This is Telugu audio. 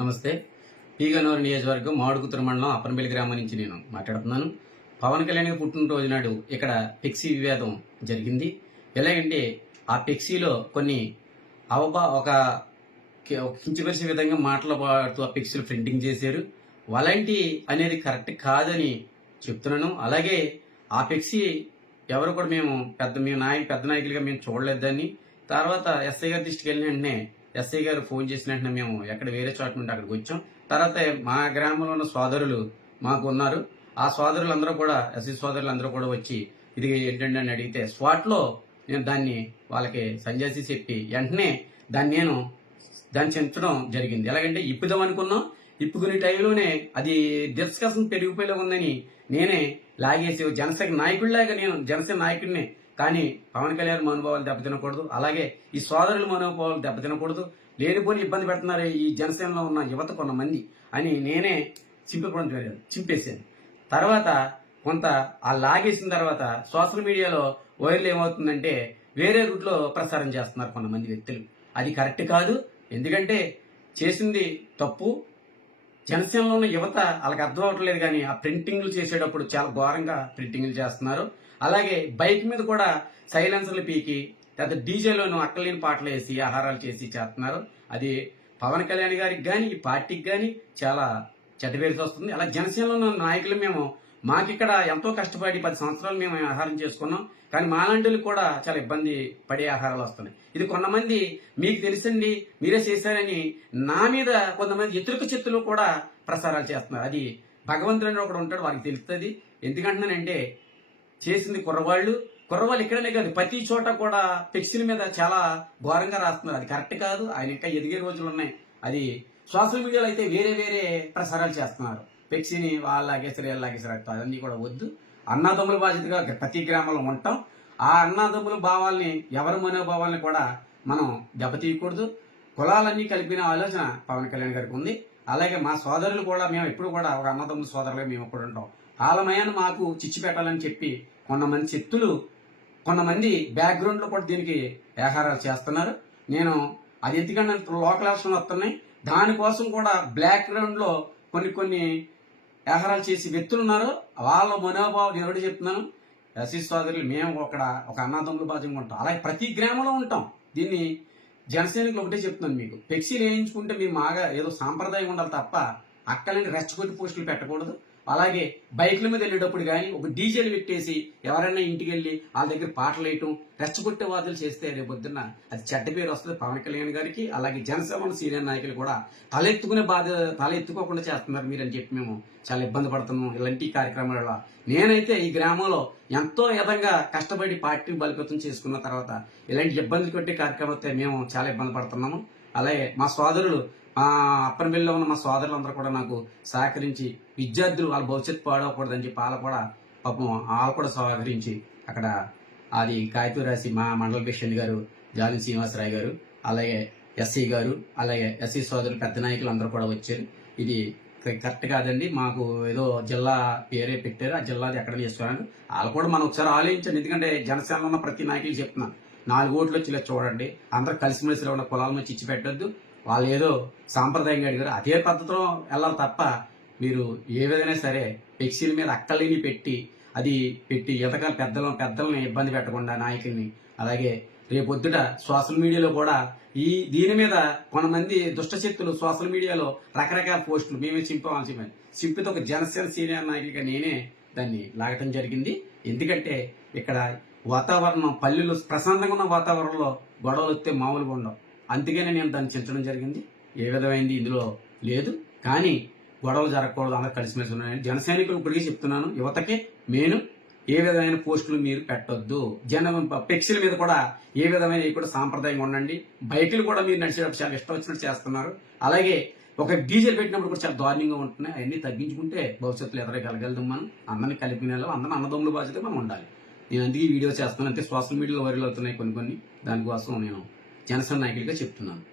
నమస్తే. పీగనూరు నియోజకవర్గం మాడుగుతుర మండలం అప్పనపల్లి గ్రామం నుంచి నేను మాట్లాడుతున్నాను. పవన్ కళ్యాణ్ పుట్టిన పుట్టినరోజు నాడు ఇక్కడ పెక్సీ వివాదం జరిగింది. ఎలాగంటే ఆ పెక్సీలో కొన్ని అవబా ఒక కించపరిచే విధంగా మాట్లాడుతూ ఆ పెక్సీలు ప్రింటింగ్ చేశారు. వలంటీ అనేది కరెక్ట్ కాదని చెప్తున్నాను. అలాగే ఆ పెక్సీ ఎవరు కూడా మేము పెద్ద మేము నాయకు పెద్ద నాయకులుగా మేము చూడలేదు దాన్ని. తర్వాత ఎస్ఐ గారి దృష్టికి వెళ్ళిన వెంటనే ఎస్ఐ గారు ఫోన్ చేసిన వెంటనే మేము ఎక్కడ వేరే చోట నుండి అక్కడికి వచ్చాం. తర్వాత మా గ్రామంలో ఉన్న సోదరులు మాకు ఉన్నారు. ఆ సోదరులందరూ కూడా ఎస్ఐ సోదరులు అందరూ కూడా వచ్చి ఇది ఏంటండి అని అడిగితే స్వాట్లో నేను దాన్ని వాళ్ళకి సంజేసి చెప్పి వెంటనే దాన్ని నేను దాన్ని చెంచడం జరిగింది. ఎలాగంటే ఇప్పుదాం అనుకున్నాం. ఇప్పుకునే టైంలోనే అది డిస్కషన్ పెరిగిపోయేలా ఉందని నేనే లాగేసి జనసేన నాయకుడిలాగా నేను జనసేన నాయకుడిని కానీ పవన్ కళ్యాణ్ మనోభావాలు దెబ్బతినకూడదు. అలాగే ఈ సోదరుల మనోభావాలు దెబ్బతినకూడదు. లేనిపోని ఇబ్బంది పెడుతున్నారు ఈ జనసేనలో ఉన్న యువత కొంతమంది అని నేనే చింపకుండా జరిగింది చింపేశాను. తర్వాత కొంత ఆ లాగేసిన తర్వాత సోషల్ మీడియాలో వైరల్ ఏమవుతుందంటే వేరే రూట్లో ప్రసారం చేస్తున్నారు కొంతమంది వ్యక్తులు. అది కరెక్ట్ కాదు. ఎందుకంటే చేసింది తప్పు. జనసేనలో ఉన్న యువత వాళ్ళకి అర్థం అవ్వట్లేదు కానీ ఆ ప్రింటింగ్లు చేసేటప్పుడు చాలా ఘోరంగా ప్రింటింగ్లు చేస్తున్నారు. అలాగే బైక్ మీద కూడా సైలెన్సర్లు పీకి లేదా డీజేలోను అక్కలేని పాటలు వేసి ఆహారాలు చేసి చేస్తున్నారు. అది పవన్ కళ్యాణ్ గారికి కానీ ఈ పార్టీకి కానీ చాలా చెడ్డ వస్తుంది. అలా జనసేనలో ఉన్న నాయకులు మేము మాకిక్కడ ఎంతో కష్టపడి పది సంవత్సరాలు మేము ఆహారం చేసుకున్నాం. కానీ మాలాంటి కూడా చాలా ఇబ్బంది పడే ఆహారాలు వస్తున్నాయి. ఇది కొంతమంది మీకు తెలుసండి మీరే చేశారని నా మీద కొంతమంది ఇతరుక చెత్తులు కూడా ప్రసారాలు చేస్తున్నారు. అది భగవంతుడు అని ఒకడు ఉంటాడు వారికి తెలుస్తుంది. ఎందుకంటున్నానంటే చేసింది కుర్రవాళ్ళు. కుర్రవాళ్ళు ఇక్కడనే కాదు ప్రతి చోట కూడా పెక్సిల మీద చాలా ఘోరంగా రాస్తున్నారు. అది కరెక్ట్ కాదు. ఆయన ఇంకా ఎదిగే రోజులు ఉన్నాయి. అది సోషల్ మీడియాలో అయితే వేరే వేరే ప్రసారాలు చేస్తున్నారు. పెక్సిని వాళ్ళలాగేసారు వీళ్ళలాగేసారు అంటారు అవన్నీ కూడా వద్దు. అన్నదమ్ముల బాధ్యతగా ప్రతి గ్రామంలో ఉంటాం. ఆ అన్నదమ్ముల భావాల్ని ఎవరి మనోభావాల్ని కూడా మనం దెబ్బతీయకూడదు. కులాలన్నీ కలిపిన ఆలోచన పవన్ కళ్యాణ్ గారికి ఉంది. అలాగే మా సోదరులు కూడా మేము ఎప్పుడు కూడా ఒక అన్నదమ్ముల సోదరులుగా మేము ఎప్పుడు ఉంటాం. ఆలమయాన్ని మాకు చిచ్చి పెట్టాలని చెప్పి కొంతమంది శక్తులు కొంతమంది బ్యాక్గ్రౌండ్లో కూడా దీనికి వ్యవహారాలు చేస్తున్నారు. నేను అది ఎందుకంటే లోకల్ ఎలక్షన్ వస్తున్నాయి. దానికోసం కూడా బ్లాక్ కొన్ని కొన్ని వ్యవహారాలు చేసే వ్యక్తులు ఉన్నారు వాళ్ళ మనోభావం ఎవరు చెప్తున్నాను? ఎస్సీ సోదరులు మేము ఒక ఒక అన్నదమ్ముల బాధ్యంగా ఉంటాం. అలాగే ప్రతి గ్రామంలో ఉంటాం. దీన్ని జనసైనికులు ఒకటే చెప్తున్నాను మీకు. ఫ్లెక్సీలు వేయించుకుంటే మీరు మాగా ఏదో సాంప్రదాయం ఉండాలి తప్ప అక్కలని రెచ్చగొట్టి పోస్టులు పెట్టకూడదు. అలాగే బైక్ల మీద వెళ్ళేటప్పుడు కానీ ఒక డీజేలు పెట్టేసి ఎవరైనా ఇంటికి వెళ్ళి వాళ్ళ దగ్గర పాటలు వేయటం రెచ్చగొట్టే వాదులు చేస్తే రేపు పొద్దున్న అది చెడ్డ పేరు వస్తుంది పవన్ కళ్యాణ్ గారికి. అలాగే జనసేన సీనియర్ నాయకులు కూడా తలెత్తుకునే బాధ తలెత్తుకోకుండా చేస్తున్నారు మీరు అని చెప్పి మేము చాలా ఇబ్బంది పడుతున్నాం ఇలాంటి కార్యక్రమాల నేనైతే ఈ గ్రామంలో ఎంతో విధంగా కష్టపడి పార్టీని బలిపతం చేసుకున్న తర్వాత ఇలాంటి ఇబ్బందులు కొట్టే కార్యక్రమాలతో మేము చాలా ఇబ్బంది పడుతున్నాము. అలాగే మా సోదరులు మా ఉన్న మా సోదరులందరూ కూడా నాకు సహకరించి విద్యార్థులు వాళ్ళ భవిష్యత్తు పాడవకూడదని చెప్పి వాళ్ళు కూడా పాపం వాళ్ళు కూడా సహకరించి అక్కడ అది కాగితం రాసి మా మండల కిషన్ గారు జాలి శ్రీనివాసరావు గారు అలాగే ఎస్సీ గారు అలాగే ఎస్సీ సోదరులు పెద్ద నాయకులు అందరూ కూడా వచ్చారు. ఇది కరెక్ట్ కాదండి. మాకు ఏదో జిల్లా పేరే పెట్టారు. ఆ జిల్లాది ఎక్కడ చేసుకున్నాను వాళ్ళు కూడా మనం ఒకసారి ఆలోచించండి. ఎందుకంటే జనసేనలో ఉన్న ప్రతి నాయకులు చెప్తున్నాను నాలుగు ఓట్లు వచ్చి చూడండి. అందరూ కలిసిమెలిసి ఉన్న కులాల నుంచి ఇచ్చి పెట్టద్దు. వాళ్ళు ఏదో సాంప్రదాయంగా అడిగారు. అదే పద్ధతిలో వెళ్ళాలి తప్ప మీరు ఏ విధంగా సరే ఫ్లెక్సీల మీద అక్కలేని పెట్టి అది పెట్టి ఎదక పెద్దలను పెద్దలను ఇబ్బంది పెట్టకుండా నాయకుల్ని. అలాగే రేపొద్దుట సోషల్ మీడియాలో కూడా ఈ దీని మీద కొంతమంది దుష్టశక్తులు సోషల్ మీడియాలో రకరకాల పోస్టులు మేమే చింపామని చెప్పాను చింపితే ఒక జనసేన సీనియర్ నాయకుడిగా నేనే దాన్ని లాగటం జరిగింది. ఎందుకంటే ఇక్కడ వాతావరణం పల్లెలు ప్రశాంతంగా ఉన్న వాతావరణంలో గొడవలు వస్తే మామూలుగా ఉండవు. అందుకనే నేను దాన్ని చించడం జరిగింది. ఏ విధమైంది ఇందులో లేదు. కానీ గొడవలు జరగకూడదు అందరూ కలిసిమెలిసి ఉన్నాయని జన సైనికులు ఇప్పటికీ చెప్తున్నాను యువతకి నేను ఏ విధమైన పోస్టులు మీరు పెట్టొద్దు. జన పెక్సిల మీద కూడా ఏ విధమైన కూడా సాంప్రదాయంగా ఉండండి. బైకులు కూడా మీరు నడిచేటప్పుడు చాలా ఇష్టం వచ్చినట్టు చేస్తున్నారు. అలాగే ఒక డీజిల్ పెట్టినప్పుడు కూడా చాలా దారుణంగా ఉంటున్నాయి. అవన్నీ తగ్గించుకుంటే భవిష్యత్తులో ఎదరగలగలుగుతాం మనం. అందరిని కలిపిన అందరం అన్నదమ్ముల బాధ్యత మనం ఉండాలి. నేను అందుకే వీడియో చేస్తున్నాను. అంటే సోషల్ మీడియాలో వైరల్ అవుతున్నాయి కొన్ని కొన్ని. దానికోసం నేను జనసేన నాయకుడిగా చెప్తున్నాను.